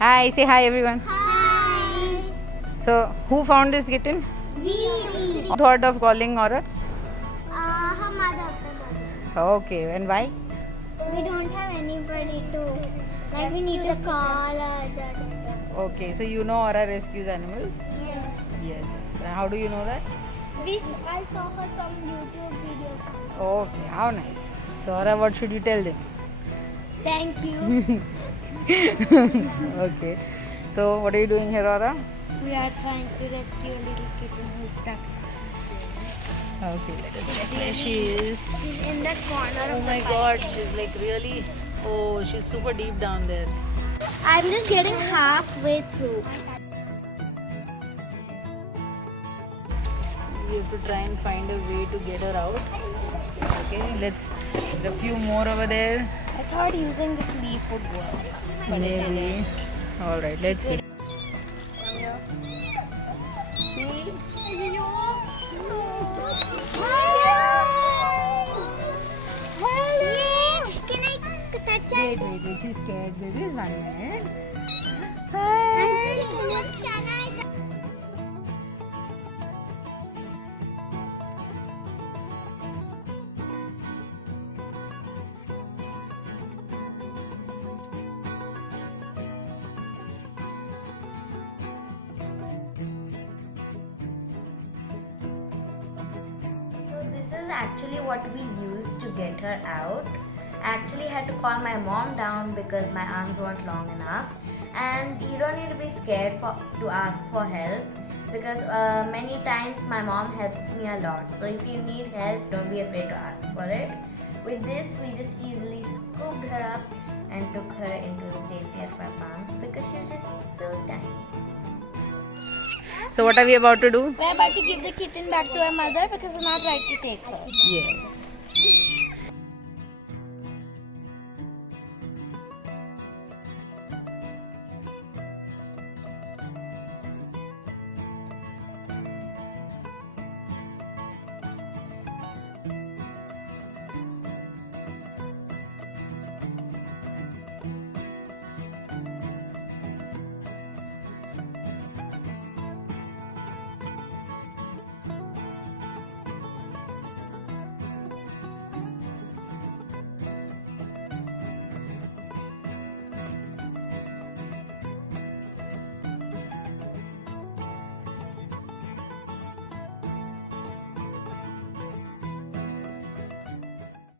Hi, say hi everyone. Hi. So, who found this kitten? We. Thought of calling Aura? Her mother. Okay, and why? We don't have anybody to. Like we need to call her. Okay, so you know Aura rescues animals? Yes. Yes. And how do you know that? I saw her some YouTube videos. Okay, how nice. So, Aura, what should you tell them? Thank you. Okay. So, what are you doing here, Aura? We are trying to rescue a little kitten who's stuck. Okay, let us check where she is. She's in that corner Oh of my the god, she's like really. Oh, she's super deep down there. I'm just getting halfway through. We have to try and find a way to get her out. Okay, let's. There are a few more over there. I thought using this leaf would work. Maybe. Alright, let's see. Can I touch Wait, she's scared. Baby, 1 minute. Hi. So this is actually what we used to get her out. I actually had to call my mom down because my arms weren't long enough. And you don't need to be scared to ask for help because many times my mom helps me a lot. So if you need help, don't be afraid to ask for it. With this, we just easily scooped her up and took her into the safety of our palms because she was just so tiny. So, what are we about to do? We're about to give the kitten back to her mother because we're not right to take her. Yes.